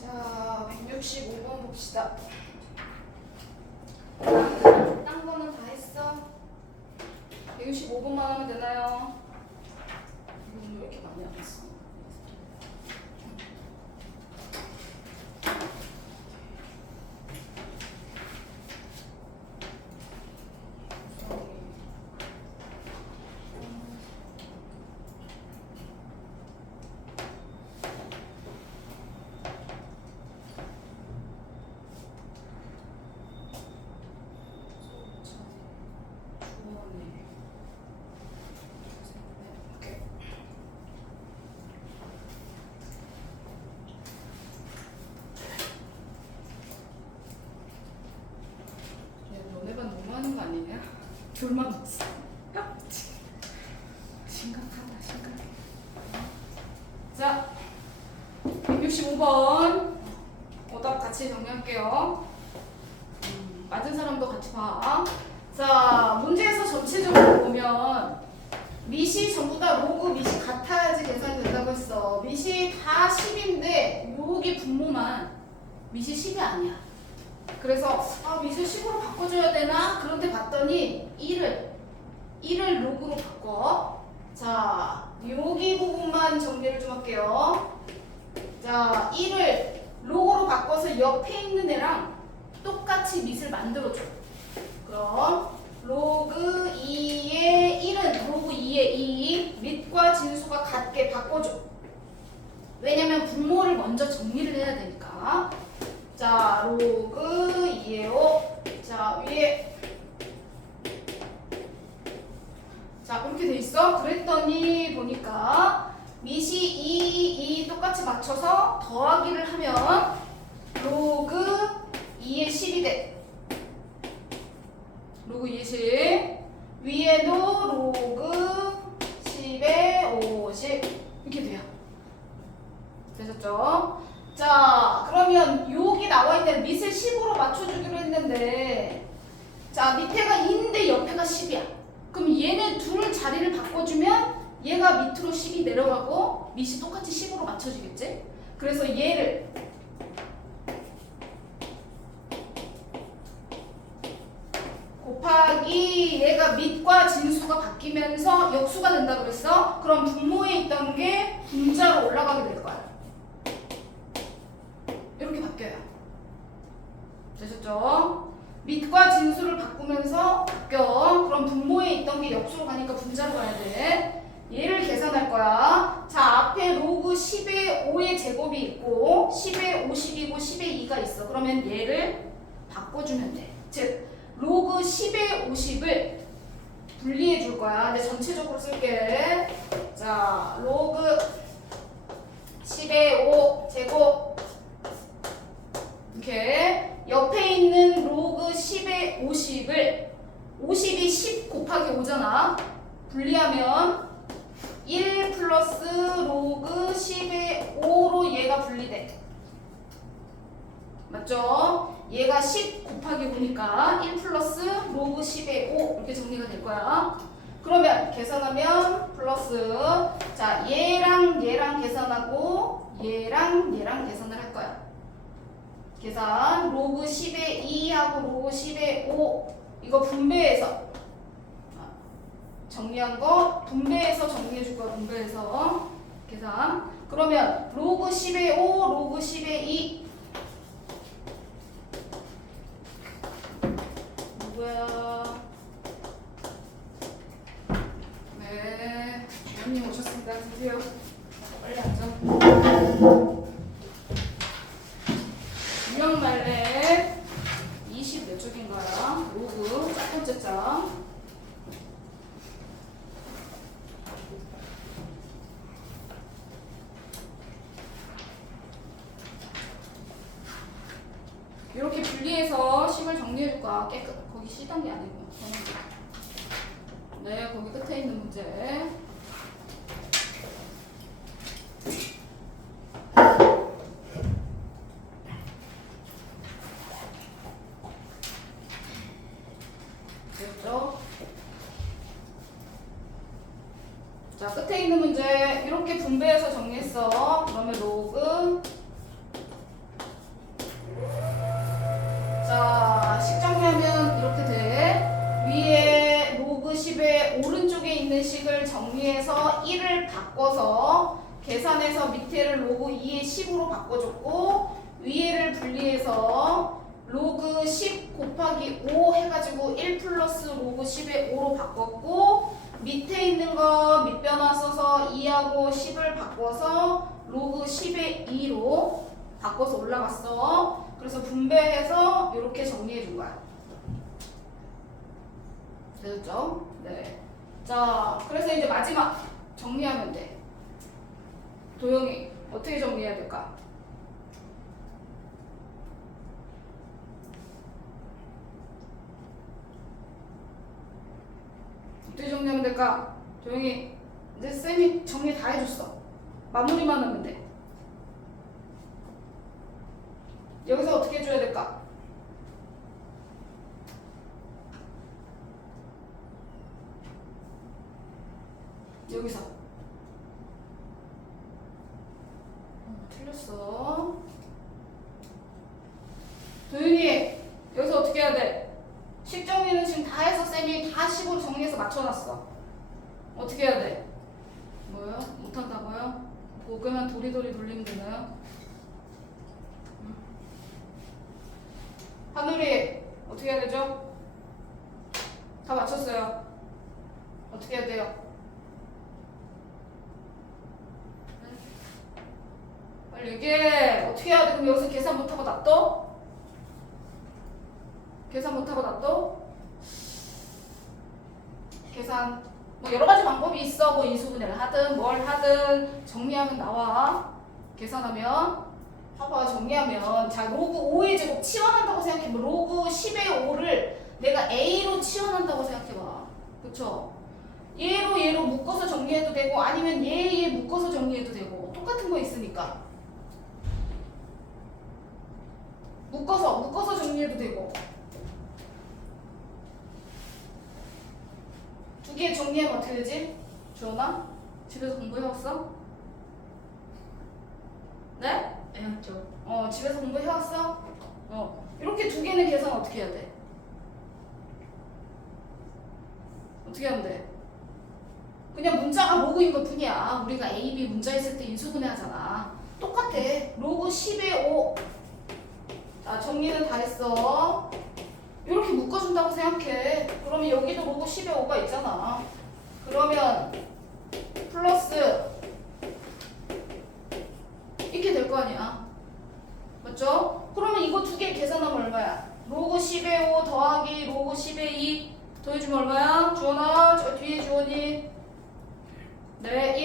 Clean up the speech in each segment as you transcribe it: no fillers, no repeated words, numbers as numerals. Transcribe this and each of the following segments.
자, 165번 봅시다. 딴 거는 다 했어? 165번만 하면 되나요? 이거 오늘 왜 이렇게 많이 안 했어? 너네반 너무하는 거 아니냐? 둘만 없어. 심각하다, 심각해. 자, 165번 오답 같이 정리할게요. 맞은 사람도 같이 봐. 자, 문제에서 전체적으로 보면 밑이 전부 다 로그 밑이 같아야지 계산이 된다고 했어. 밑이 다 10인데 여기 분모만 밑이 10이 아니야. 그래서 밑을 10으로 바꿔줘야 되나? 그런데 봤더니 1을 로그로 바꿔. 자, 여기 부분만 정리를 좀 할게요. 자, 1을 로그로 바꿔서 옆에 있는 애랑 똑같이 밑을 만들어줘. 그럼 로그 2의 1은 로그 2의 2 밑과 진수가 같게 바꿔줘. 왜냐면 분모를 먼저 정리를 해야 되니까. 자, 로그 2의 5. 자, 위에. 자, 그렇게 돼 있어. 그랬더니 보니까 밑이 2 똑같이 맞춰서 더하기를 하면 로그 2의 10이 돼. 로그 2의 10. 위에도 로그 10의 50. 이렇게 돼요. 되셨죠? 자, 그러면 여기 나와 있는 밑을 10으로 맞춰주기로 했는데, 자, 밑에가 2인데 옆에가 10이야. 그럼 얘네 둘 자리를 바꿔주면 얘가 밑으로 10이 내려가고 밑이 똑같이 10으로 맞춰지겠지? 그래서 얘를 곱하기 얘가 밑과 진수가 바뀌면서 역수가 된다 그랬어? 그럼 분모에 있던 게 분자로 올라가게 될 거야. 이렇게 바뀌어요. 되셨죠? 밑과 진수를 바꾸면서 바뀌어. 그럼 분모에 있던 게 역수로 가니까 분자로 가야 돼. 얘를 계산할 거야. 자, 앞에 로그 10의 5의 제곱이 있고 10의 50이고 10의 2가 있어. 그러면 얘를 바꿔주면 돼. 즉 로그 10의 50을 분리해 줄 거야. 근데 전체적으로 쓸게. 자, 로그 10의 5 제곱 이렇게 옆에 있는 로그 10의 50을 50이 10 곱하기 5잖아. 분리하면 1 플러스 로그 10의 5로 얘가 분리돼. 맞죠? 얘가 10 곱하기 5니까 1 플러스 로그 10의 5 이렇게 정리가 될 거야. 그러면 계산하면 플러스 자, 얘랑 얘랑 계산하고 얘랑 얘랑 계산을 할 거야. 계산 로그 10의 2하고 로그 10의 5 이거 분배해서 정리한 거 분배해서 정리해 줄 거야. 분배해서 계산. 그러면 로그 10의 5 로그 10의 2 누구야? 네, 주연님 오셨습니다. 드디어 빨리 앉아. 유형말레 20 몇 쪽인가요? 로그 첫 번째 장. 이렇게 분리해서 식을 정리해 줄 거야. 깨끗. 거기 C단계 아니고. 네, 거기 끝에 있는 문제. 됐죠? 자, 끝에 있는 문제 이렇게 분배해서 정리했어. 그러면 로그 식을 정리해서 1을 바꿔서 계산해서 밑에를 로그 2의 10으로 바꿔줬고 위에를 분리해서 로그 10 곱하기 5 해가지고 1 플러스 로그 10의 5로 바꿨고 밑에 있는 거 밑변화 써서 2하고 10을 바꿔서 로그 10의 2로 바꿔서 올라갔어. 그래서 분배해서 이렇게 정리해 준 거야. 되셨죠? 네. 자, 그래서 이제 마지막 정리하면 돼. 도영이 어떻게 정리해야 될까? 어떻게 정리하면 될까? 조용히. 이제 쌤이 정리 다 해줬어. 마무리만 하면 돼. 여기서 어떻게 해줘야 될까? 여기서 틀렸어. 도윤이 여기서 어떻게 해야 돼? 식 정리는 지금 다 해서 쌤이 다 식으로 정리해서 맞춰놨어. 어떻게 해야 돼? 뭐요? 못한다고요? 보그만 도리도리 돌리면 되나요? 하늘이 어떻게 해야 되죠? 다 맞췄어요. 어떻게 해야 돼요? 빨리 얘기해. 어떻게 해야 돼? 그럼 여기서 계산 못하고 놔둬? 계산 못하고 놔둬? 계산 뭐 여러가지 방법이 있어. 뭐 인수분해를 하든 뭘 하든 정리하면 나와. 계산하면 봐봐. 정리하면 자 로그 5의 제곱 치환한다고 생각해봐. 로그 10의 5를 내가 A로 치환한다고 생각해봐. 그쵸? 얘로 묶어서 정리해도 되고 아니면 얘 묶어서 정리해도 되고 똑같은 거 있으니까 묶어서 정리해도 되고 두 개 정리하면 어떻게 되지? 주원아? 집에서 공부해왔어? 네? 해왔죠. 집에서 공부해왔어? 이렇게 두 개는 계산 어떻게 해야 돼? 어떻게 하면 돼? 그냥 문자가 로그인 것 뿐이야. 우리가 A, B 문자 있을 때 인수분해 하잖아. 똑같아. 로그 10의 5. 자, 정리는 다 했어. 이렇게 묶어준다고 생각해. 그러면 여기도 로그 10의 5가 있잖아. 그러면 플러스 이렇게 될 거 아니야. 맞죠? 그러면 이거 두 개 계산하면 얼마야? 로그 10의 5 더하기 로그 10의 2 더해주면 얼마야? 주원아, 저 뒤에 주원이. 네,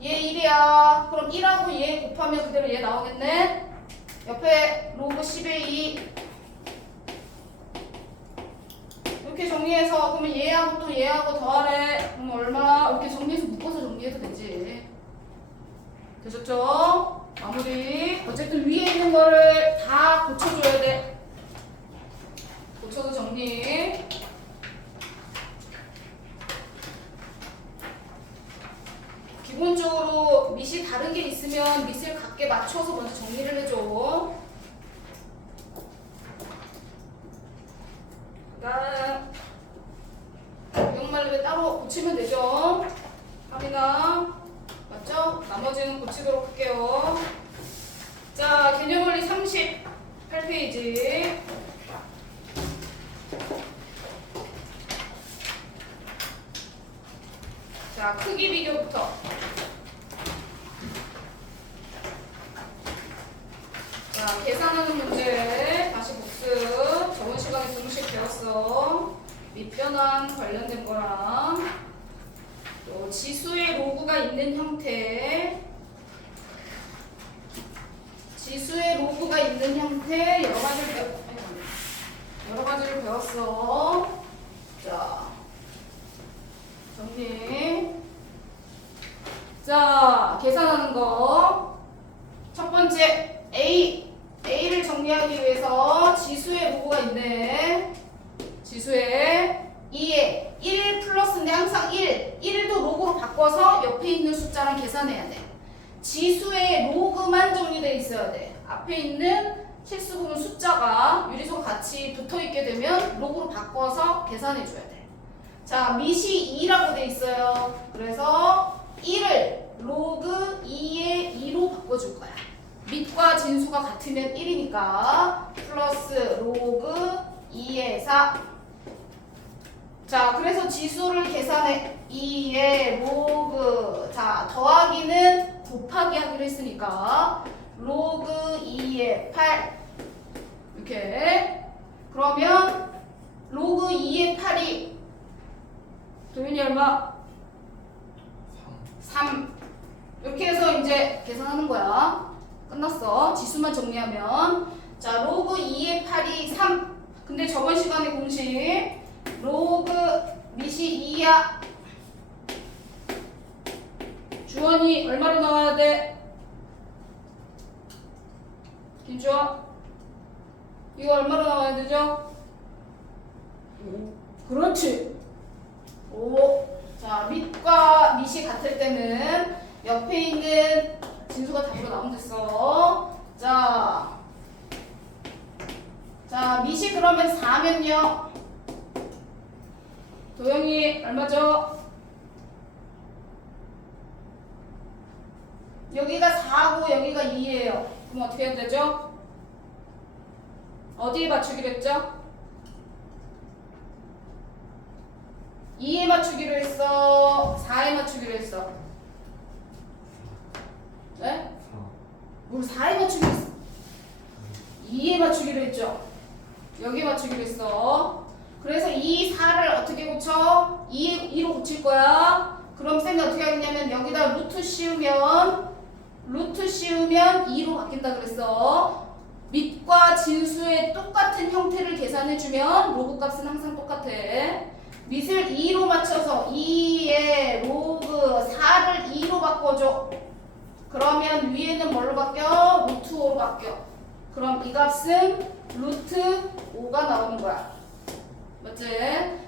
1. 얘 1이야. 그럼 1하고 얘 곱하면 그대로 얘 나오겠네? 옆에 로그 10의 2 이렇게 정리해서 그러면 얘하고 또 얘하고 더하래. 그럼 얼마? 이렇게 정리해서 묶어서 정리해도 되지. 되셨죠? 마무리. 어쨌든 위에 있는 거를 다 고쳐줘야 돼. 고쳐서 정리. 기본적으로 밑이 다른 게 있으면 밑을 각게 맞춰서 먼저 정리를 해줘. 그다음 기억말레 따로 고치면 되죠. 하민아 맞죠? 나머지는 고치도록 할게요. 자, 개념원리 38페이지. 자, 크기 비교부터. 자, 계산하는 문제 다시 복습. 저번 시간에 조금씩 배웠어. 밑변환 관련된 거랑 또 지수의 로그가 있는 형태. 지수의 로그가 있는 형태 여러 가지를 배웠어. 자, 정리. 자, 계산하는 거. 첫 번째 A를 정리하기 위해서 지수의 로그가 있네. 지수의 2에 1 플러스인데 항상 1도 로그로 바꿔서 옆에 있는 숫자랑 계산해야 돼. 지수의 로그만 정리되어 있어야 돼. 앞에 있는 실수 부분 숫자가 유리수 같이 붙어있게 되면 로그로 바꿔서 계산해줘야 돼. 자, 밑이 2라고 돼 있어요. 그래서 1을 로그 2의 2로 바꿔줄 거야. 밑과 진수가 같으면 1이니까 플러스 로그 2의 4. 자, 그래서 지수를 계산해. 2의 로그. 자, 더하기는 곱하기 하기로 했으니까 로그 2의 8. 이렇게. 그러면 로그 2의 8이 도윤이 얼마? 3. 이렇게 해서 이제 계산하는 거야. 끝났어. 지수만 정리하면. 자, 로그 2의 8이 3. 근데 저번 시간에 공식 로그 밑이 2야. 주원이 얼마로 나와야 돼? 김주원? 이거 얼마로 나와야 되죠? 5. 그렇지. 5. 자, 밑과 밑이 같을 때는 옆에 있는 진수가 답으로 나오면 됐어. 자, 밑이 그러면 4면요. 도영이 얼마죠? 여기가 4고 여기가 2예요. 그럼 어떻게 해야 되죠? 어디에 맞추기로 했죠? 2에 맞추기로 했어? 4에 맞추기로 했어? 네? 우리 4에 맞추기로 했어. 2에 맞추기로 했죠? 여기에 맞추기로 했어. 그래서 2, 4를 어떻게 고쳐? 2로 고칠 거야. 그럼 쌤이 어떻게 하겠냐면 여기다 루트 씌우면 2로 바뀐다 그랬어. 밑과 진수의 똑같은 형태를 계산해주면 로그 값은 항상 똑같아. 밑을 2로 맞춰서 2의 로그 4를 2로 바꿔줘. 그러면 위에는 뭘로 바뀌어? 루트 5로 바뀌어. 그럼 이 값은 루트 5가 나오는 거야. 맞지?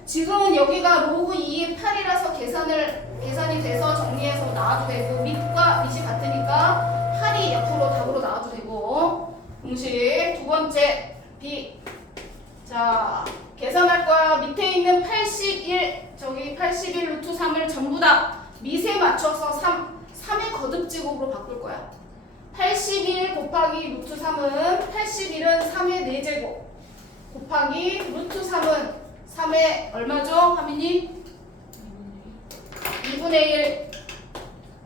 지금은 여기가 로그 2의 8이라서 계산이 돼서 정리해서 나와도 되고 밑과 밑이 같으니까 8이 옆으로 답으로 나와도 되고. 공식 두 번째 B. 자, 계산할 거야. 밑에 있는 81 저기 81 루트 3을 전부 다 밑에 맞춰서 3의 거듭제곱으로 바꿀 거야. 81 곱하기 루트 3은 81은 3의 4제곱 곱하기 루트 3은 3의 얼마죠? 하민이? 2분의 1.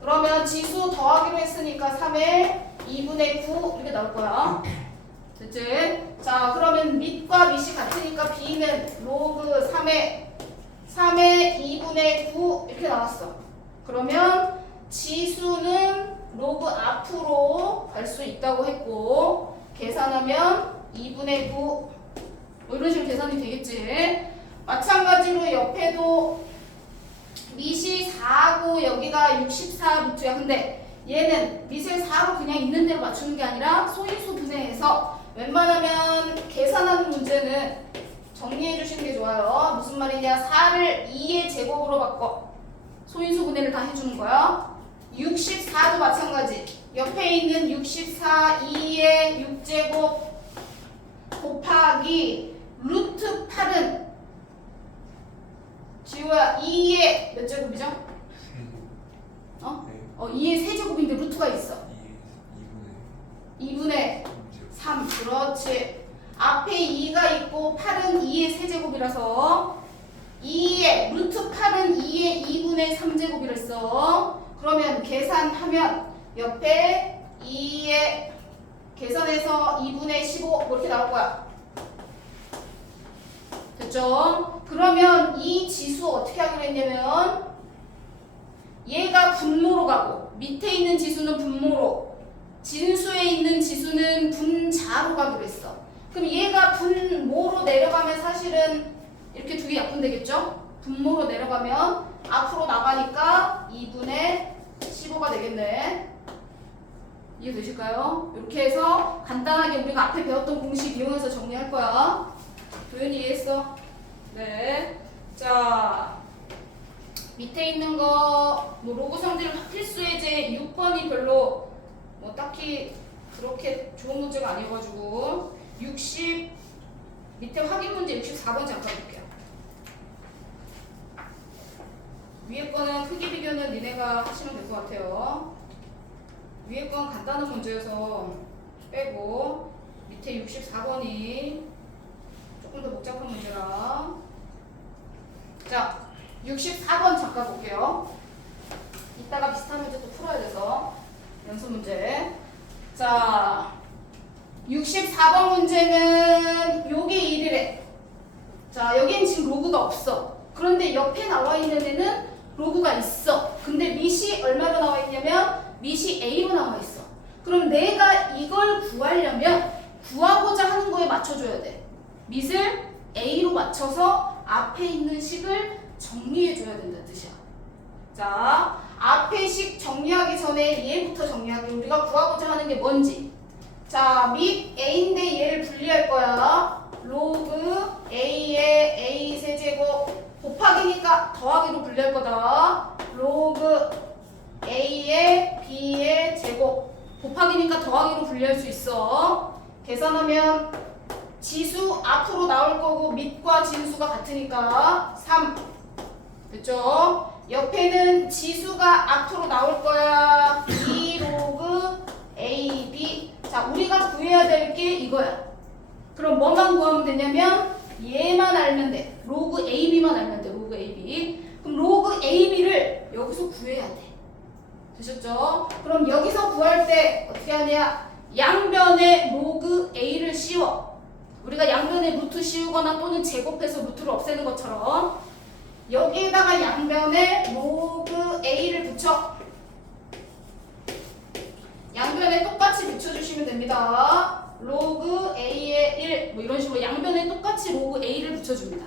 그러면 지수 더하기로 했으니까 3의 2분의 9 이렇게 나올 거야. 됐지? 자, 그러면 밑과 밑이 같으니까 B는 로그 3의 2분의 9 이렇게 나왔어. 그러면 지수는 로그 앞으로 갈 수 있다고 했고 계산하면 2분의 9 뭐 이런 식으로 계산이 되겠지. 마찬가지로 옆에도 밑이 4고 여기가 64 루트야. 근데 얘는 밑을 4로 그냥 있는 대로 맞추는 게 아니라 소인수 분해해서 웬만하면 계산하는 문제는 정리해 주시는 게 좋아요. 무슨 말이냐? 4를 2의 제곱으로 바꿔. 소인수 분해를 다 해주는 거야. 64도 마찬가지. 옆에 있는 64 2의 6제곱 곱하기 루트 8은 지우야 2의 몇 제곱이죠? 어? 네. 2의 세제곱인데 루트가 있어. 2분의 3. 그렇지. 앞에 2가 있고 8은 2의 세제곱이라서 2의 루트 8은 2의 2분의 3제곱이랬어. 그러면 계산하면 옆에 2의 계산해서 2분의 15 이렇게 나올 거야. 됐죠? 그러면 이 지수 어떻게 하기로 했냐면 얘가 분모로 가고 밑에 있는 지수는 분모로 진수에 있는 지수는 분자로 가기로 했어. 그럼 얘가 분모로 내려가면 사실은 이렇게 두 개 약분되겠죠? 분모로 내려가면 앞으로 나가니까 2분의 15가 되겠네. 이해되실까요? 이렇게 해서 간단하게 우리가 앞에 배웠던 공식 이용해서 정리할 거야. 도현이 이해했어? 네. 자, 밑에 있는 거 뭐 로그 성질 필수 예제 6번이 별로 뭐 딱히 그렇게 좋은 문제가 아니어가지고 60 밑에 확인 문제 64번 잠깐 볼게요. 위에 거는 크기 비교는 니네가 하시면 될 것 같아요. 위에 건 간단한 문제여서 빼고 밑에 64번이 조금 더 복잡한 문제라. 자, 64번 잠깐 볼게요. 이따가 비슷한 문제 또 풀어야 돼서 연습 문제. 자, 64번 문제는 여기 1이래. 자, 여기엔 지금 로그가 없어. 그런데 옆에 나와 있는 애는 로그가 있어. 근데 밑이 얼마로 나와 있냐면 밑이 A로 나와 있어. 그럼 내가 이걸 구하려면 구하고자 하는 거에 맞춰줘야 돼. 밑을 A로 맞춰서 앞에 있는 식을 정리해줘야 된다는 뜻이야. 자, 앞에 식 정리하기 전에 얘부터 정리하기. 우리가 구하고자 하는 게 뭔지. 자, 밑 A인데 얘를 분리할 거야. 로그 A의 A 세제곱 곱하기니까 더하기로 분리할 거다. 로그 A의 B의 제곱 곱하기니까 더하기로 분리할 수 있어. 계산하면 지수 앞으로 나올 거고 밑과 진수가 같으니까 3. 됐죠? 옆에는 지수가 앞으로 나올 거야. 2 로그 AB. 자, 우리가 구해야 될 게 이거야. 그럼 뭐만 구하면 되냐면 얘만 알면 돼. 로그 AB만 알면 돼. 로그 AB. 그럼 로그 AB를 여기서 구해야 돼. 되셨죠? 그럼 여기서 구할 때 어떻게 하냐? 양변에 로그 A를 씌워. 우리가 양변에 루트 씌우거나 또는 제곱해서 루트를 없애는 것처럼 여기에다가 양변에 로그 A를 붙여. 양변에 똑같이 붙여주시면 됩니다. 로그 A의 1, 뭐 이런 식으로 양변에 똑같이 로그 A를 붙여줍니다.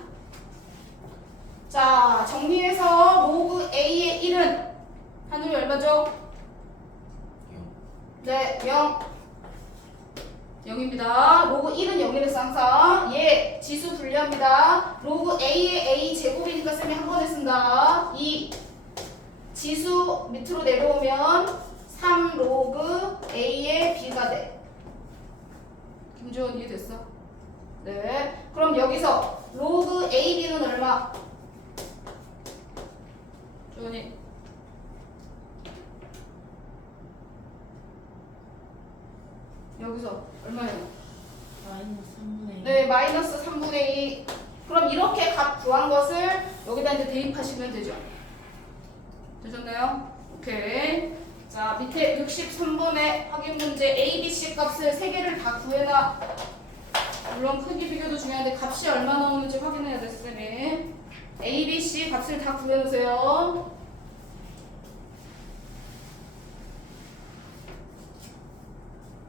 자, 정리해서 로그 A의 1은 하늘이 얼마죠? 0. 네, 0. 0입니다. 로그 1은 0이랬어 항상. 얘 지수 분리합니다. 로그 A의 A 제곱이니까 쌤이 한 번에 쓴다. 2. 지수 밑으로 내려오면 3 로그 A의 B가 돼. 김주원 이해됐어? 네. 그럼 여기서 로그 AB는 얼마? 주원이. 여기서 얼마예요? 마이너스 3분의 1. 네, 마이너스 3분의 2. 그럼 이렇게 값 구한 것을 여기다 이제 대입하시면 되죠. 되셨나요? 오케이. 자, 밑에 63번의 확인 문제 A, B, C 값을 3개를 다 구해놔. 물론 크기 비교도 중요한데 값이 얼마 나오는지 확인해야 돼, 쌤이. A, B, C 값을 다 구해놓으세요.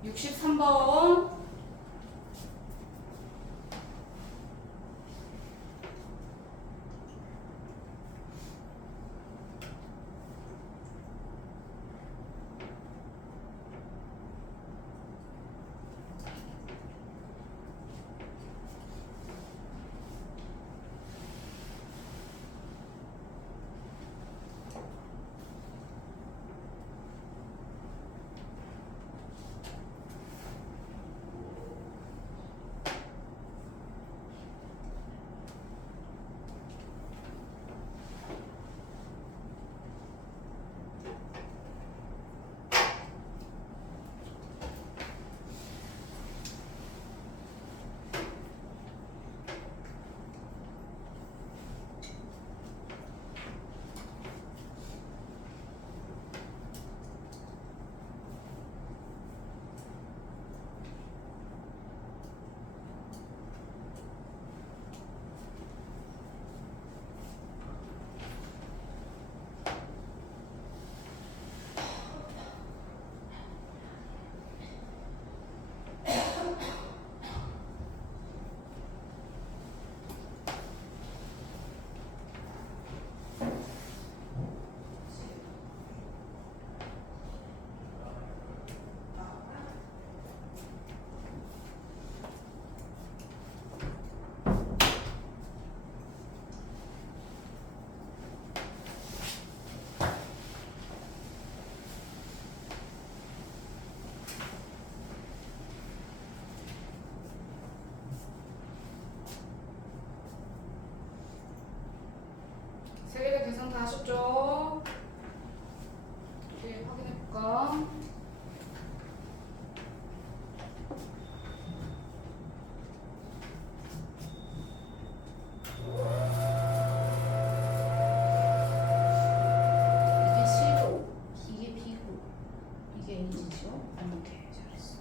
63번. 하셨죠? 네, 확인해볼까? 이게 C고, 이게 B고, 이게 N이죠? 오케이, 잘했어.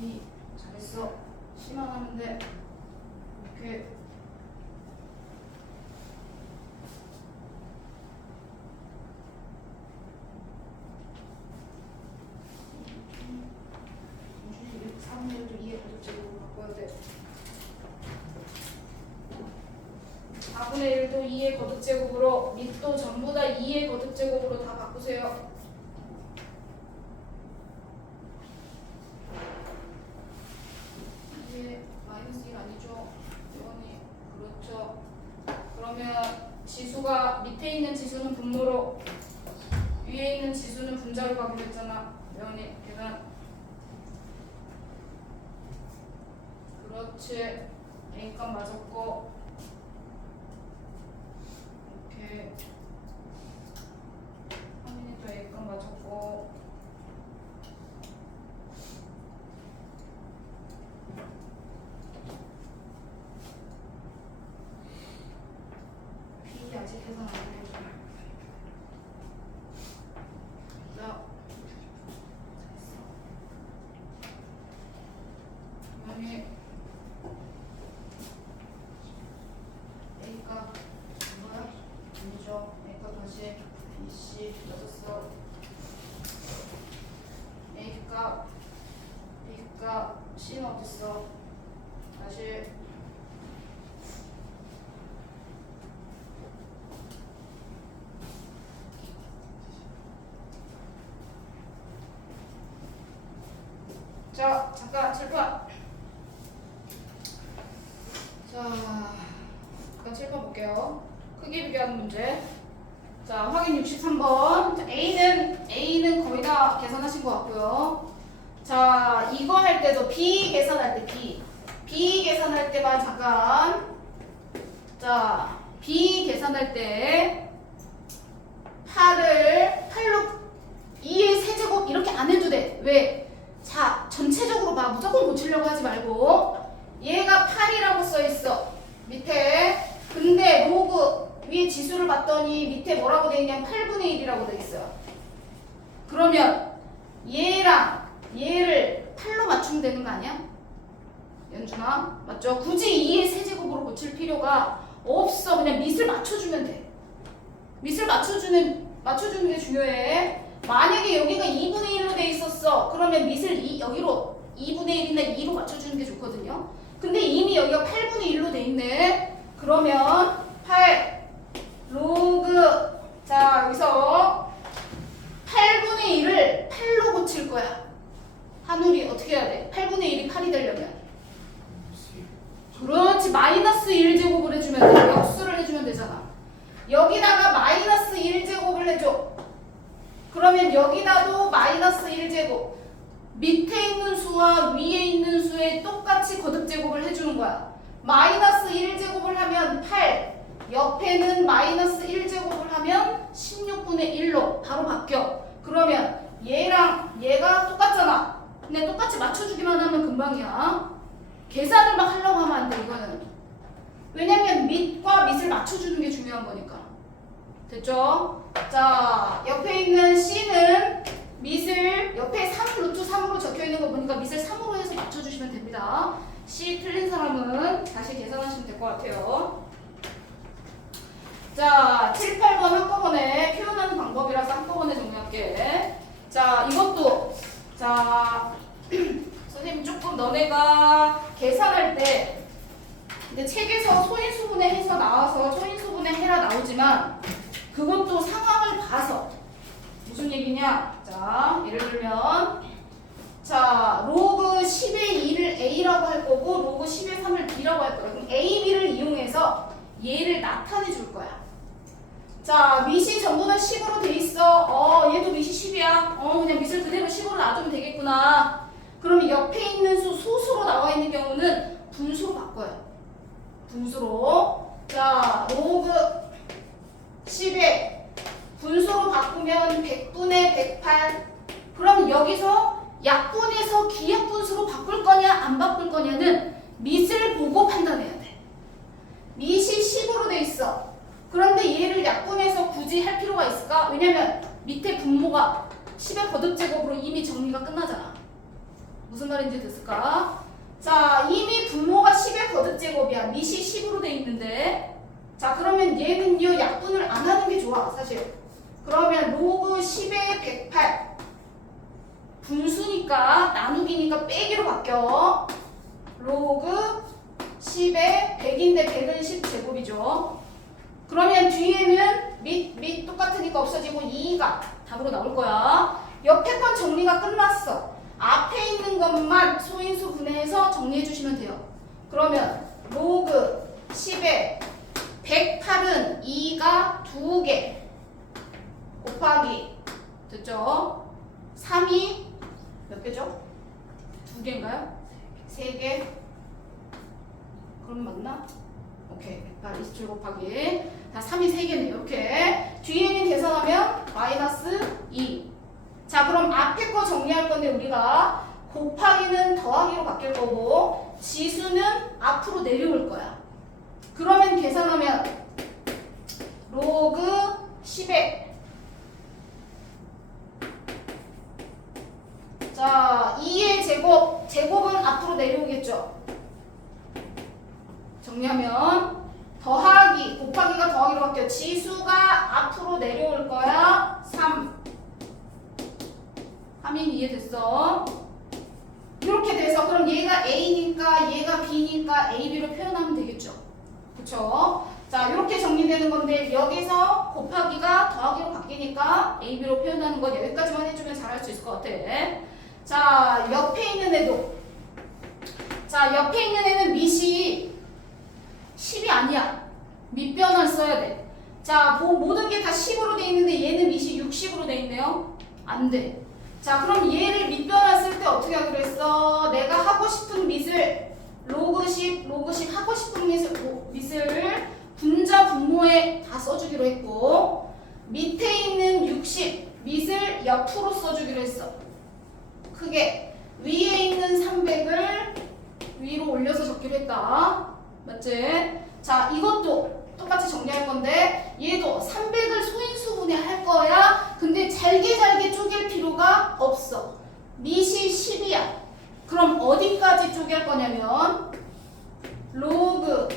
A, 잘했어. C만 하면 돼. 오케이. 공준이 3분의 1도 2의 거듭제곱으로 바꿔야 돼. 4분의 1도 2의 거듭제곱으로, 밑도 전부 다 2의 거듭제곱으로 다 바꾸세요. 이게 마이너스 1 아니죠? 이거니 그렇죠. 그러면 지수가 밑에 있는 지수는 분모로, 위에 있는 지수는 분자로 가기로 했잖아. 명이 계산. 그렇지. A값 맞았고. 오케이. 확인이 또 A값 맞았고. B 아직 계산 안 되죠. 자, 됐어. 그러면 A값 뭐야? 아니죠. A값 다시 BC 맞았어. A값 B값 C는 어딨어? 다시 자, 잠깐 칠판. 자, 잠깐 칠판 볼게요. 크기 비교하는 문제. 자, 확인 63번. 자, A는 거의 다 계산하신 것 같고요. 자, 이거 할 때도 B 계산할 때 B 계산할 때만 잠깐. 자, B 계산할 때 8로 2의 세제곱 이렇게 안 해도 돼. 왜? 자, 전체적으로 봐. 무조건 고치려고 하지 말고. 얘가 8이라고 써있어. 밑에. 근데 로그 위에 지수를 봤더니 밑에 뭐라고 돼 있냐면 8분의 1이라고 돼 있어요. 그러면 얘랑 얘를 8로 맞추면 되는 거 아니야? 연준아? 맞죠? 굳이 2의 세제곱으로 고칠 필요가 없어. 그냥 밑을 맞춰주면 돼. 밑을 맞춰주는 게 중요해. 만약에 여기가 2분의 1로 돼 있었어. 그러면 밑을 여기로 2분의 1이나 2로 맞춰주는 게 좋거든요. 근데 이미 여기가 8분의 1로 돼 있네. 그러면 8 로그, 자 여기서 8분의 1을 8로 고칠 거야. 한울이 어떻게 해야 돼? 8분의 1이 8이 되려면 그렇지. 마이너스 1제곱을 해주면 돼. 역수를 해주면 되잖아. 여기다가 마이너스 1제곱을 해줘. 그러면 여기다도 마이너스 1제곱. 밑에 있는 수와 위에 있는 수에 똑같이 거듭제곱을 해주는 거야. 마이너스 1제곱을 하면 8. 옆에는 마이너스 1제곱을 하면 16분의 1로 바로 바뀌어. 그러면 얘랑 얘가 똑같잖아. 근데 똑같이 맞춰주기만 하면 금방이야. 계산을 막 하려고 하면 안 돼, 이거는. 왜냐면 밑과 밑을 맞춰주는 게 중요한 거니까. 됐죠? 자, 옆에 있는 C는 밑을 옆에 3 루트 3으로 적혀 있는 거 보니까 밑을 3으로 해서 맞춰주시면 됩니다. C 틀린 사람은 다시 계산하시면 될 것 같아요. 자, 7, 8번 한꺼번에 표현하는 방법이라서 한꺼번에 정리할게. 자, 이것도 자 선생님 조금 너네가 계산할 때 근데 책에서 소인수분해 해서 나와서 소인수분해 해라 나오지만 그것도 상황을 봐서 무슨 얘기냐? 자, 예를 들면 자, 로그 10의 2를 A라고 할 거고 로그 10의 3을 B라고 할 거야. 그럼 A, B를 이용해서 얘를 나타내 줄 거야. 자, 밑이 전부 다 10으로 돼 있어. 얘도 밑이 10이야. 그냥 밑을 그대로 10으로 놔두면 되겠구나. 그러면 옆에 있는 수 소수로 나와 있는 경우는 분수로 바꿔요. 분수로. 자, 로그 10에 분수로 바꾸면 100분의 108. 그럼 여기서 약분에서 기약분수로 바꿀 거냐 안 바꿀 거냐는 밑을 보고 판단해야 돼. 밑이 10으로 돼 있어. 그런데 얘를 약분해서 굳이 할 필요가 있을까? 왜냐면 밑에 분모가 10의 거듭제곱으로 이미 정리가 끝나잖아. 무슨 말인지 됐을까? 자, 이미 분모가 10의 거듭제곱이야. 밑이 10으로 돼 있는데, 자, 그러면 얘는요 약분을 안 하는 게 좋아 사실. 그러면 로그 10의 108 분수니까 나누기니까 빼기로 바뀌어. 로그 10의 100인데 100은 10제곱이죠. 그러면 뒤에는 밑 똑같으니까 없어지고 2가 답으로 나올 거야. 옆에 건 정리가 끝났어. 앞에 있는 것만 소인수 분해해서 정리해 주시면 돼요. 그러면 로그 10에 108은 2가 2개 곱하기 됐죠? 3이 몇 개죠? 2개인가요? 3개? 그럼 맞나? 오케이. 127 곱하기 다 3이 3개네. 이렇게 뒤에는 계산하면 마이너스 2. 자, 그럼 앞에 거 정리할 건데 우리가 곱하기는 더하기로 바뀔 거고 지수는 앞으로 내려올 거야. 그러면 계산하면 로그 10에 자 2의 제곱은 앞으로 내려오겠죠. 정리하면 더하기 곱하기가 더하기로 바뀌어. 지수가 앞으로 내려올 거야. 3인 이해됐어? 이렇게 돼서 그럼 얘가 A니까 얘가 B니까 A, B로 표현하면 되겠죠. 그쵸? 자, 이렇게 정리되는 건데 여기서 곱하기가 더하기로 바뀌니까 A, B로 표현하는 건 여기까지만 해주면 잘할 수 있을 것 같아. 자, 옆에 있는 애도. 자, 옆에 있는 애는 밑이 10이 아니야. 밑변환 써야 돼. 자, 모든 게 다 10으로 돼 있는데 얘는 밑이 60으로 돼 있네요. 안 돼. 자, 그럼 얘를 밑변환 쓸 때 어떻게 하기로 했어? 내가 하고 싶은 밑을 로그 10 하고 싶은 밑을 분자 분모에 다 써주기로 했고 밑에 있는 60 밑을 옆으로 써주기로 했어. 크게 위에 있는 300을 위로 올려서 적기로 했다. 맞지? 자, 이것도 똑같이 정리할 건데 얘도 300을 소인수분해 할 거야. 근데 잘게 쪼갤 필요가 없어. 밑이 10이야. 그럼 어디까지 쪼갤 거냐면 로그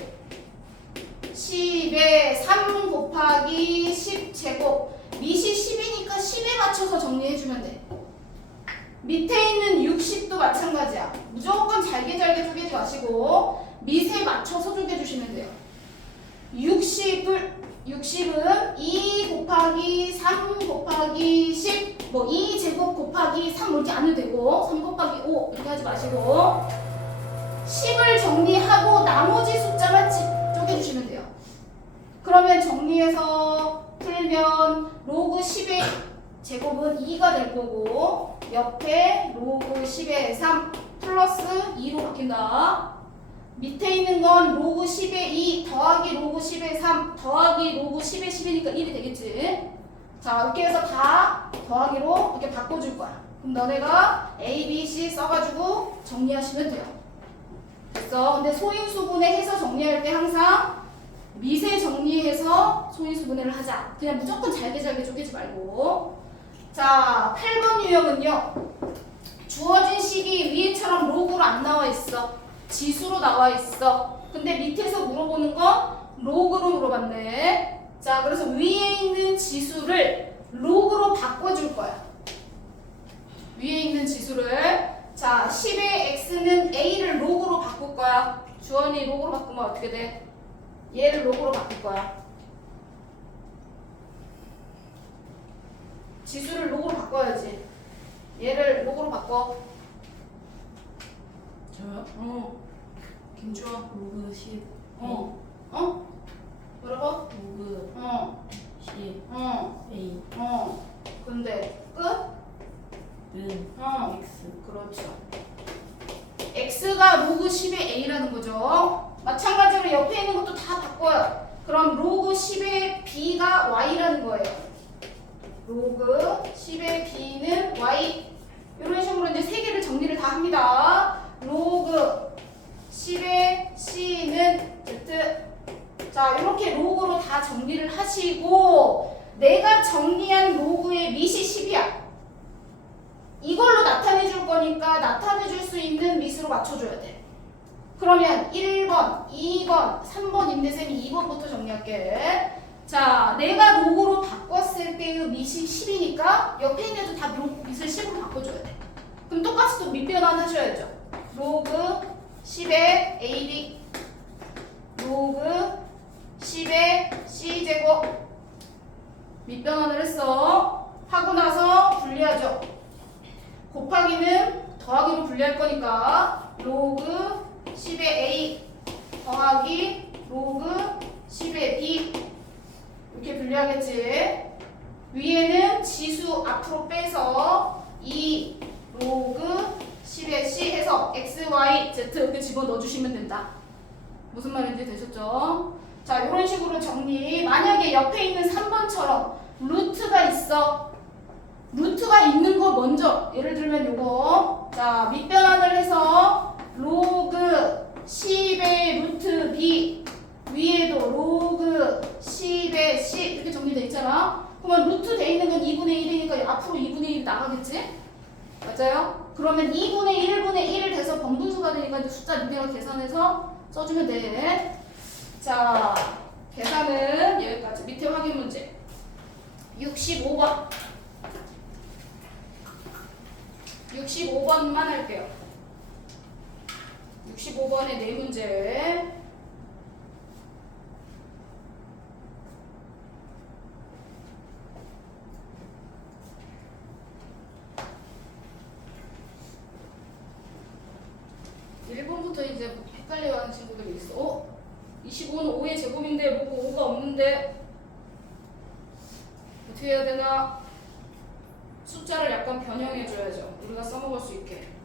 10에 3 곱하기 10제곱 밑이 10이니까 10에 맞춰서 정리해주면 돼. 밑에 있는 60도 마찬가지야. 무조건 잘게 쪼개지 마시고 밑에 맞춰서 쪼개주시면 돼요. 60은 2 곱하기 3 곱하기 10 뭐 2제곱 곱하기 3 이렇게 안 해도 되고 3 곱하기 5 이렇게 하지 마시고 10을 정리하고 나머지 숫자만 쪼개주시면 돼요. 그러면 정리해서 풀면 로그 10의 제곱은 2가 될 거고 옆에 로그 10의 3 플러스 2로 바뀐다. 밑에 있는 건 로그 10의 2 더하기 로그 10의 3 더하기 로그 10의 10이니까 1이 되겠지. 자, 이렇게 해서 다 더하기로 이렇게 바꿔줄 거야. 그럼 너네가 A, B, C 써가지고 정리하시면 돼요. 됐어. 근데 소인수분해 해서 정리할 때 항상 미세 정리해서 소인수분해를 하자. 그냥 무조건 잘게 쪼개지 말고. 자, 8번 유형은요. 주어진 식이 위에처럼 로그로 안 나와 있어. 지수로 나와 있어. 근데 밑에서 물어보는 건 로그로 물어봤네. 자, 그래서 위에 있는 지수를 로그로 바꿔줄 거야. 위에 있는 지수를. 자, 10의 x는 a를 로그로 바꿀 거야. 주원이 로그로 바꾸면 어떻게 돼? 얘를 로그로 바꿀 거야. 지수를 로그로 바꿔야지. 얘를 로그로 바꿔. 저요? 김주아 로그 10 뭐라고? 로그 10 A 근데 끝? 는 어. X 그렇죠. x가 로그 10의 a라는 거죠. 마찬가지로 옆에 있는 것도 다 바꿔요. 그럼 로그 10의 b가 y라는 거예요. 로그 10의 b는 y. 이런 식으로 이제 세 개를 정리를 다 합니다. 로그 10의 c는 z. 자, 이렇게 로그로 다 정리를 하시고 내가 정리한 로그의 밑이 10이야. 이걸로 나타내 줄 거니까 나타내 줄 수 있는 밑으로 맞춰줘야 돼. 그러면 1번, 2번, 3번 임대쌤이 2번부터 정리할게. 자, 내가 로그로 바꿨을 때의 밑이 10이니까 옆에 있는 애도 다 밑을 10으로 바꿔줘야 돼. 그럼 똑같이 또 밑변환 하셔야죠. 로그 10의 AB 로그 10의 C제곱 밑변환을 했어. 하고 나서 분리하죠. 곱하기는 더하기로 분리할 거니까 로그 10의 A 더하기 로그 10의 B 이렇게 분리하겠지. 위에는 지수 앞으로 빼서 2 로그 10의 C 해서 X, Y, Z 이렇게 집어넣어 주시면 된다. 무슨 말인지 되셨죠? 자, 이런 식으로 정리. 만약에 옆에 있는 3번처럼 루트가 있어. 루트가 있는 거 먼저 예를 들면 요거 자 밑변환을 해서 로그 10의 루트 B 위에도 로그 10의 C 이렇게 정리돼 있잖아. 그러면 루트 돼 있는 건 2분의 1이니까 앞으로 2분의 1이 나가겠지? 맞아요? 그러면 2분의 1분의 1 돼서 번분수가 되니까 이제 숫자 밑에가 계산해서 써주면 돼. 자, 계산은 여기까지. 밑에 확인 문제 65번 65번만 할게요. 65번의 네 문제. 일본부터 이제 헷갈려하는 친구들이 있어. 25는 5의 제곱인데 로그 5가 없는데 어떻게 해야 되나? 숫자를 약간 변형해줘야죠. 우리가 써먹을 수 있게.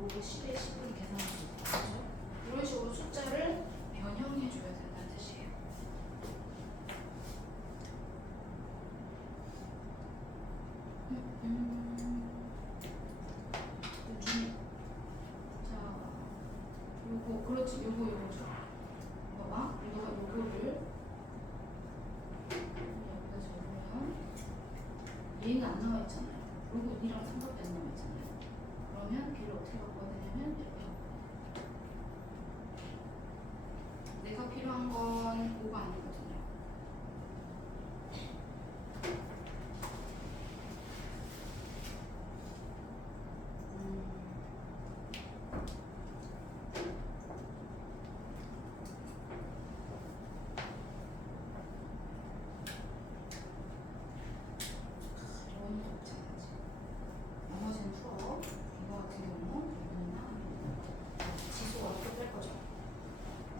로그 10의 10을 계산할 수 있죠. 이런 식으로 숫자를 변형해 줘야 된다는 뜻이에요. 자, 요거 그렇지, 요거죠. 봐봐, 요거를 여기다 적으면 얘는 안 나와 있잖아요. 요거 2랑 삼각대 안 나와 있잖아요. 그러면 B를 어떻게 바꿔야 되냐면 이렇게 바꿔야 돼. 내가 필요한 건 5가 아니거든요.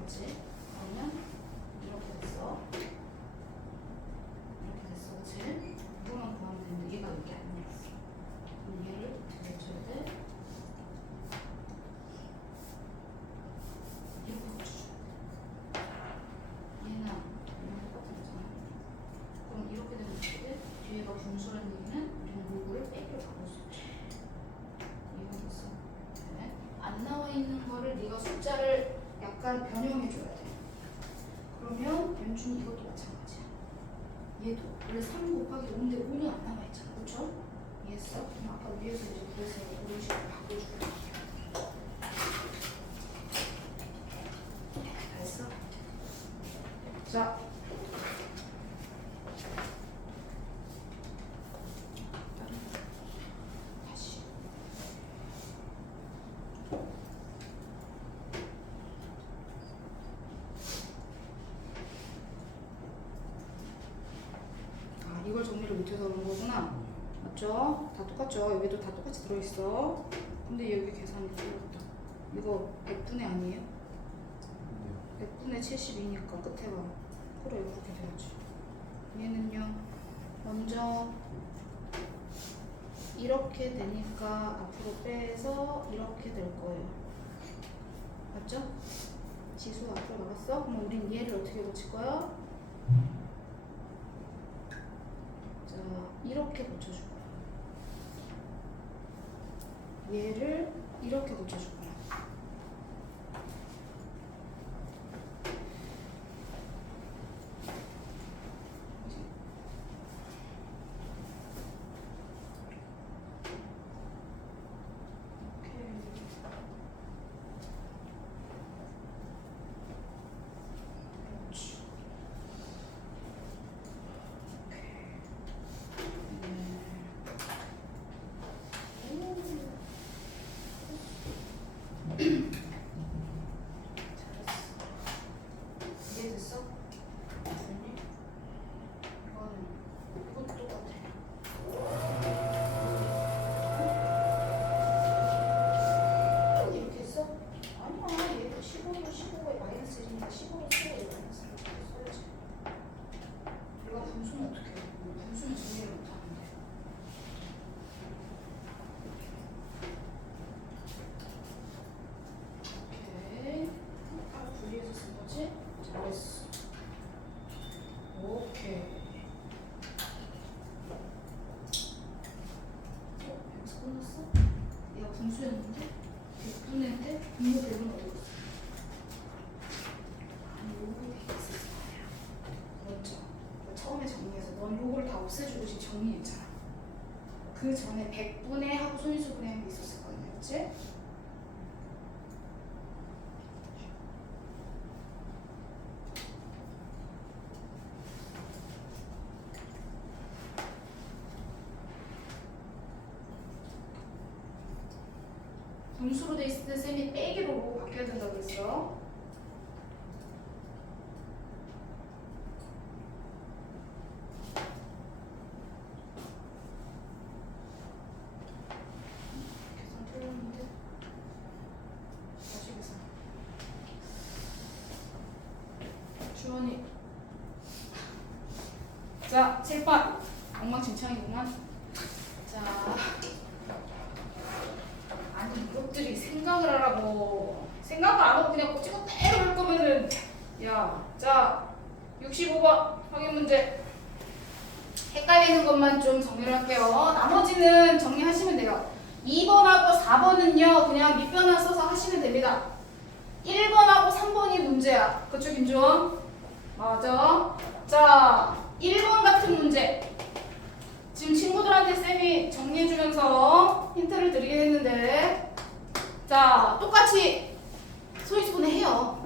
그치? 그러면 이렇게 됐어. 이렇게 됐어, 그치? 이거만 구하면 되는데 얘가 여기 안 나왔어. 그럼 얘를 어떻게 해줘야 돼? 이렇게 고쳐줘야 돼. 얘는 이런 똑같은 거잖아. 그럼 이렇게 되면 어떻게 돼? 뒤에가 분수라는 얘기는 우리는 로그를 빼기로 바꿀 수 있지. 이해가 됐어? 네. 안 나와 있는 거를 네가 숫자를 약간 변형해줘야 돼. 그러면 연준이 이것도 마찬가지야. 얘도 원래 3 곱하기 5인데 5는 안 나와 있잖아. 그쵸? 이해했어? 그럼 아까 위에서 이제 그래서 이런 식으로 바꿔줄 거야. 다 했어? 자. 다시. 아, 이걸 정리를 못해서 그런 거구나. 맞죠? 다 똑같죠? 여기도 다 똑같이 들어있어. 근데 여기 계산이 틀렸다. 이거 100분의 아니에요? 100분의 72니까 끝에 봐. 그래, 그렇게 돼야지. 얘는요, 먼저 이렇게 되니까 앞으로 빼서 이렇게 될 거예요. 맞죠? 지수 앞으로 나갔어? 그럼 우린 얘를 어떻게 고칠 거야? 자, 이렇게 고쳐줄 거야. 얘를 이렇게 고쳐줄 거야. 이해됐어? 됐니? 이것도 똑같아. 이렇게 했어? 아니야, 얘가 15로 15에 마이너스 1이니까 15로 15에 마이너스 1 써야지. 얘가 분수는 어떻게 해? 분수는 정리를 못하는데. 오케이. 따로 분리해서 쓴 거지? 잘했어. 오케이. 여기서 끝났어? 얘가 분수였는데? 100분인데? 분모 100은 어디 갔어? 아니, 요거 있었어. 그렇죠. 처음에 정리해서 넌 요거를 다 없애주고 지금 정리했잖아. 그 전에 100분의 하고 손위수 분해한 게 있었을 거 아니야, 그치? 분수로 돼 있을 때 쌤이 빼기로 로고 바뀌어야 된다고 그랬어. 계산 틀렸는데? 다시 계산. 주원이. 자, 7번. 엉망진창이구만. 자. 아니, 이것들이 생각을 하라고. 생각을 안 하고 그냥 찍어 때려 할 거면은. 야, 자, 65번 확인 문제. 헷갈리는 것만 좀 정리를 할게요. 나머지는 정리하시면 돼요. 2번하고 4번은요, 그냥 밑변환 써서 하시면 됩니다. 1번하고 3번이 문제야. 그쵸, 김주원? 맞아. 자, 1번 같은 문제. 지금 친구들한테 쌤이 정리해주면서 힌트를 드리긴 했는데, 자, 똑같이 소위수분해 해요.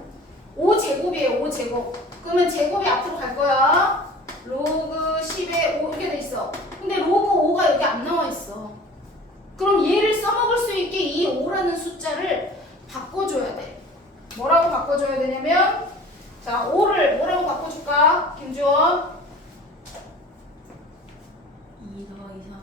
5제곱이에요, 5제곱. 그러면 제곱이 앞으로 갈 거야. 로그 10에 5 이렇게 돼 있어. 근데 로그 5가 여기 안 나와 있어. 그럼 얘를 써먹을 수 있게 이 5라는 숫자를 바꿔줘야 돼. 뭐라고 바꿔줘야 되냐면, 자, 5를 뭐라고 바꿔줄까? 김주원. 2 더하기 3.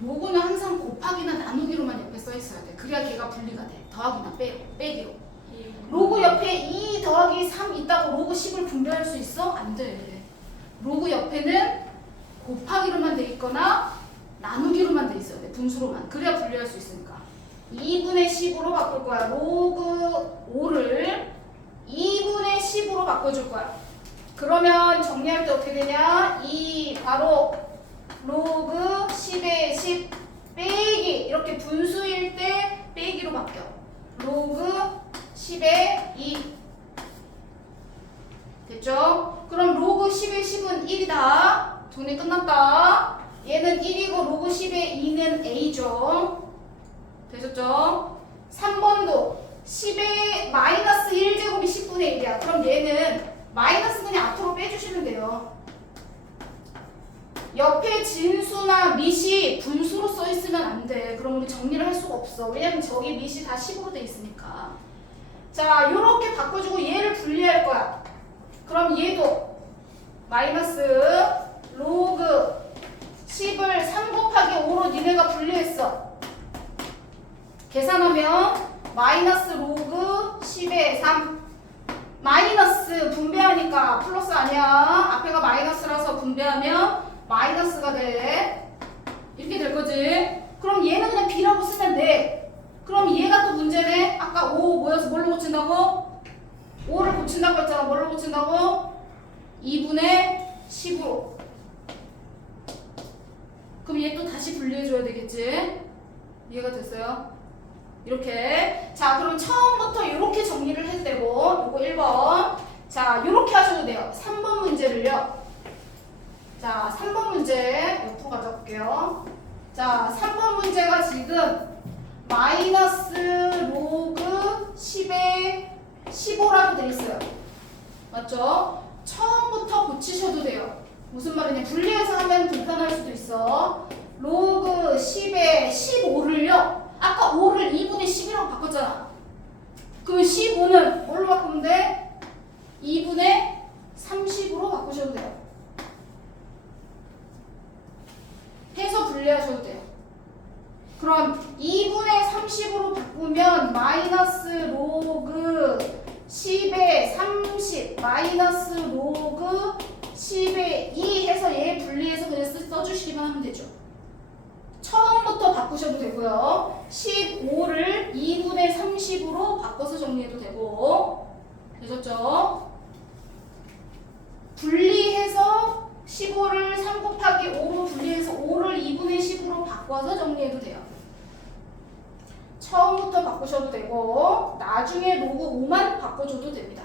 로그는 항상 곱하기나 나누기로만 옆에 써 있어야 돼. 그 그래야 걔가 분리가 돼. 더하기나 빼기로. 로그 옆에 2 더하기 3 있다고 로그 10을 분배할 수 있어? 안 돼. 로그 옆에는 곱하기로만 돼 있거나 나누기로만 돼 있어야 돼. 분수로만. 그래야 분리할 수 있으니까. 2분의 10으로 바꿀 거야. 로그 5를 2분의 10으로 바꿔줄 거야. 그러면 정리할 때 어떻게 되냐? 2 바로 로그 10의 10 빼기 이렇게 분수일 때 빼기로 바뀌어. 로그 10의 2 됐죠? 그럼 로그 10의 10은 1이다. 정리 끝났다. 얘는 1이고 로그 10의 2는 a죠. 되셨죠? 3번도 10의 마이너스 1제곱이 10분의 1이야. 그럼 얘는 마이너스 그냥 앞으로 빼주시면 돼요. 옆에 진수나 밑이 분수로 써 있으면 안 돼. 그럼 우리 정리를 할 수가 없어. 왜냐면 저기 밑이 다 10으로 돼 있으니까. 자, 요렇게 바꿔주고 얘를 분리할 거야. 그럼 얘도 마이너스 로그 10을 3 곱하기 5로 니네가 분리했어. 계산하면 마이너스 로그 10의 3 마이너스 분배하니까 플러스 아니야. 앞에가 마이너스라서 분배하면 마이너스가 돼. 이렇게 될 거지. 그럼 얘는 그냥 b라고 쓰면 돼. 그럼 얘가 또 문제네. 아까 5 모여서 뭘로 고친다고? 5를 고친다고 했잖아. 뭘로 고친다고? 2분의 10으로. 그럼 얘 또 다시 분리해줘야 되겠지? 이해가 됐어요? 이렇게. 자, 그럼 처음부터 이렇게 정리를 해도 되고, 요거 1번. 자, 이렇게 하셔도 돼요. 3번 문제를요. 자, 3번 문제 옆으로 가져올게요. 자, 3번 문제가 지금 마이너스 로그 10의 15라고 돼 있어요. 맞죠? 처음부터 고치셔도 돼요. 무슨 말이냐? 분리해서 하면 불편할 수도 있어. 로그 10의 15를요. 아까 5를 2분의 10이라고 바꿨잖아. 그러면 15는 뭘로 바꾸면 돼? 2분의 30으로 바꾸셔도 돼요. 해서 분리하셔도 돼요. 그럼 2분의 30으로 바꾸면 마이너스 로그 10의 30 마이너스 로그 10의 2 해서 얘 분리해서 그냥 써주시기만 하면 되죠. 처음부터 바꾸셔도 되고요. 15를 2분의 30으로 바꿔서 정리해도 되고. 되셨죠? 분리해서 15를 3 곱하기 5로 분리해서 5를 2분의 10으로 바꿔서 정리해도 돼요. 처음부터 바꾸셔도 되고 나중에 로그 5만 바꿔줘도 됩니다.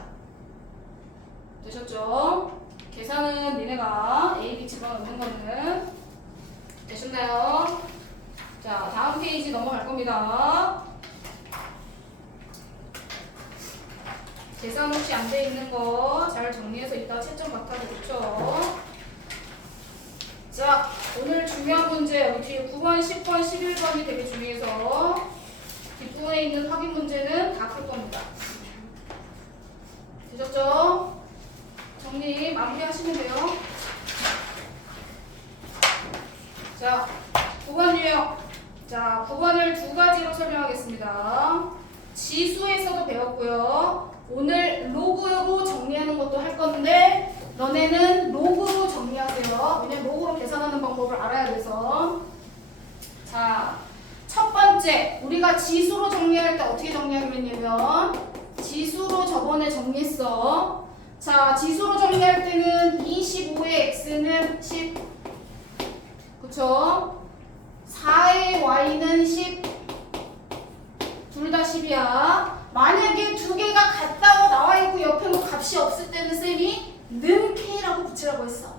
되셨죠? 계산은 니네가 A, B 집어넣는 거는 되셨나요? 자, 다음 페이지 넘어갈 겁니다. 계산 혹시 안 돼 있는 거 잘 정리해서 이따 채점 맡아도 좋죠? 자, 오늘 중요한 문제 여기 뒤에 9번, 10번, 11번이 되게 중요해서 뒷부분에 있는 확인 문제는 다 풀 겁니다. 되셨죠? 정리 마무리하시면 돼요. 자, 9번 유형. 자, 9번을 두 가지로 설명하겠습니다. 지수에서도 배웠고요. 오늘 로그로 정리하는 것도 할 건데 너네는 로그로 정리하세요. 왜냐면 로그로 계산하는 방법을 알아야 돼서. 자, 첫 번째 우리가 지수로 정리할 때 어떻게 정리하기로 했냐면 지수로 저번에 정리했어. 자, 지수로 정리할 때는 25의 x는 10 그쵸? 4의 y는 10 둘 다 10이야. 만약에 두 개가 같다고 나와있고 옆에 뭐 값이 없을 때는 쌤이 는 k라고 붙이라고 했어.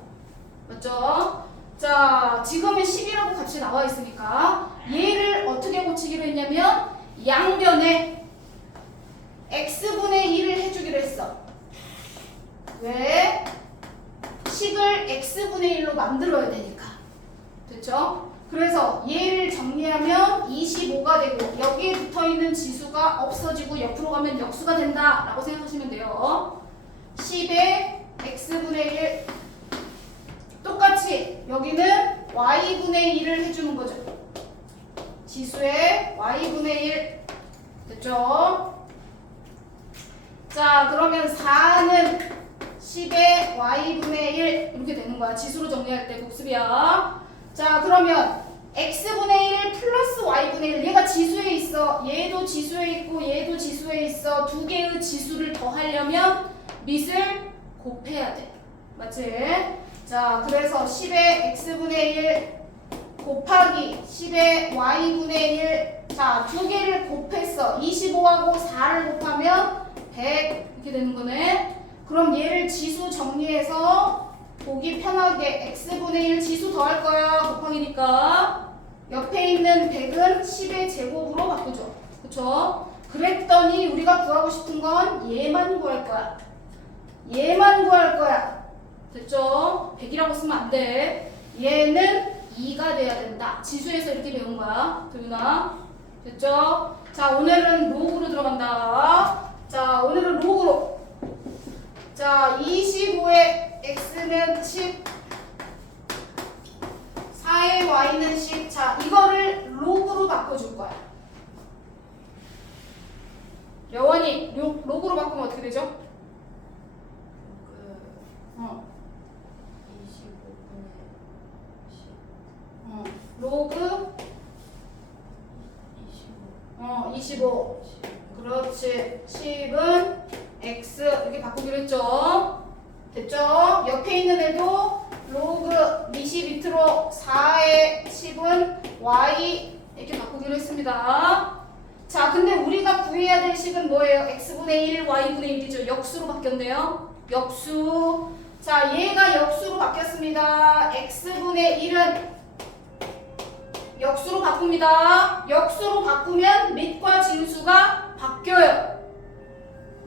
맞죠? 자, 지금은 10이라고 값이 나와있으니까 얘를 어떻게 고치기로 했냐면 양변에 x분의 1을 해주기로 했어. 왜? 식을 x분의 1로 만들어야 되니까. 됐죠? 그래서 얘를 정리하면 25가 되고 여기에 붙어있는 지수가 없어지고 옆으로 가면 역수가 된다 라고 생각하시면 돼요. 10의 x분의 1 똑같이 여기는 y분의 1을 해주는 거죠. 지수의 y분의 1 됐죠? 자 그러면 4는 10의 y분의 1 이렇게 되는 거야. 지수로 정리할 때 복습이야. 자 그러면 x분의 1 플러스 y분의 1 얘가 지수에 있어. 얘도 지수에 있고 얘도 지수에 있어. 두 개의 지수를 더하려면 밑을 곱해야 돼. 맞지? 자 그래서 10의 x분의 1 곱하기 10의 y분의 1 자 두 개를 곱했어. 25하고 4를 곱하면 100 이렇게 되는 거네. 그럼 얘를 지수 정리해서 보기 편하게 x분의 1 지수 더할 거야. 곱하기니까 옆에 있는 100은 10의 제곱으로 바꾸죠. 그쵸? 그랬더니 우리가 구하고 싶은 건 얘만 구할 거야. 얘만 구할 거야. 됐죠? 100이라고 쓰면 안 돼. 얘는 2가 돼야 된다. 지수에서 이렇게 배운 거야. 도윤아. 됐죠? 자, 오늘은 로그로 들어간다. 자, 오늘은 로그로. 자, 25의 x는 10, 4의 y는 10. 자, 이거를 로그로 바꿔줄 거야. 여원이 로그로 바꾸면 어떻게 되죠? 어. 25분의 10 로그 25 그렇지 10은 x 이렇게 바꾸기로 했죠. 됐죠? 옆에 있는 애도 로그 밑이 밑으로 4의 10은 y 이렇게 바꾸기로 했습니다. 자 근데 우리가 구해야 될 식은 뭐예요? x분의 1 y분의 1이죠. 역수로 바뀌었네요. 역수. 자 얘가 역수로 바뀌었습니다. x분의 1은 역수로 바꿉니다. 역수로 바꾸면 밑과 진수가 바뀌어요.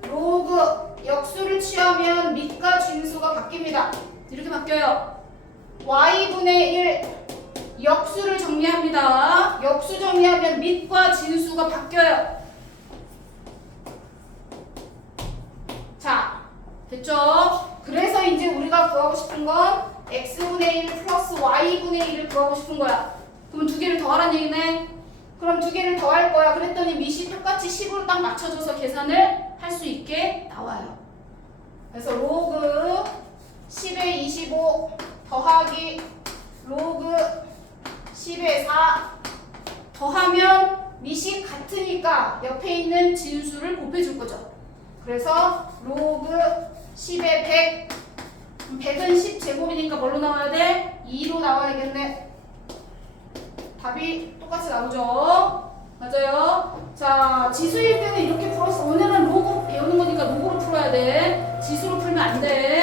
로그 역수를 취하면 밑과 진수가 바뀝니다. 이렇게 바뀌어요. y분의 1 역수를 정리합니다. 역수 정리하면 밑과 진수가 바뀌어요. 자, 됐죠? 그래서 이제 우리가 구하고 싶은 건 x분의 1 플러스 y분의 1을 구하고 싶은 거야. 그럼 두 개를 더하란 얘기네. 그럼 두 개를 더할 거야. 그랬더니 밑이 똑같이 10으로 딱 맞춰줘서 계산을 할 수 있게 나와요. 그래서 로그 10의 25 더하기 로그 10의 4 더하면 밑이 같으니까 옆에 있는 진수를 곱해줄 거죠. 그래서 로그 10의 100 100은 10제곱이니까 뭘로 나와야 돼? 2로 나와야겠네. 답이 똑같이 나오죠? 맞아요? 자, 지수일 때는 이렇게 풀었어. 오늘은 로그 배우는 거니까 로그로 풀어야 돼. 지수로 풀면 안 돼.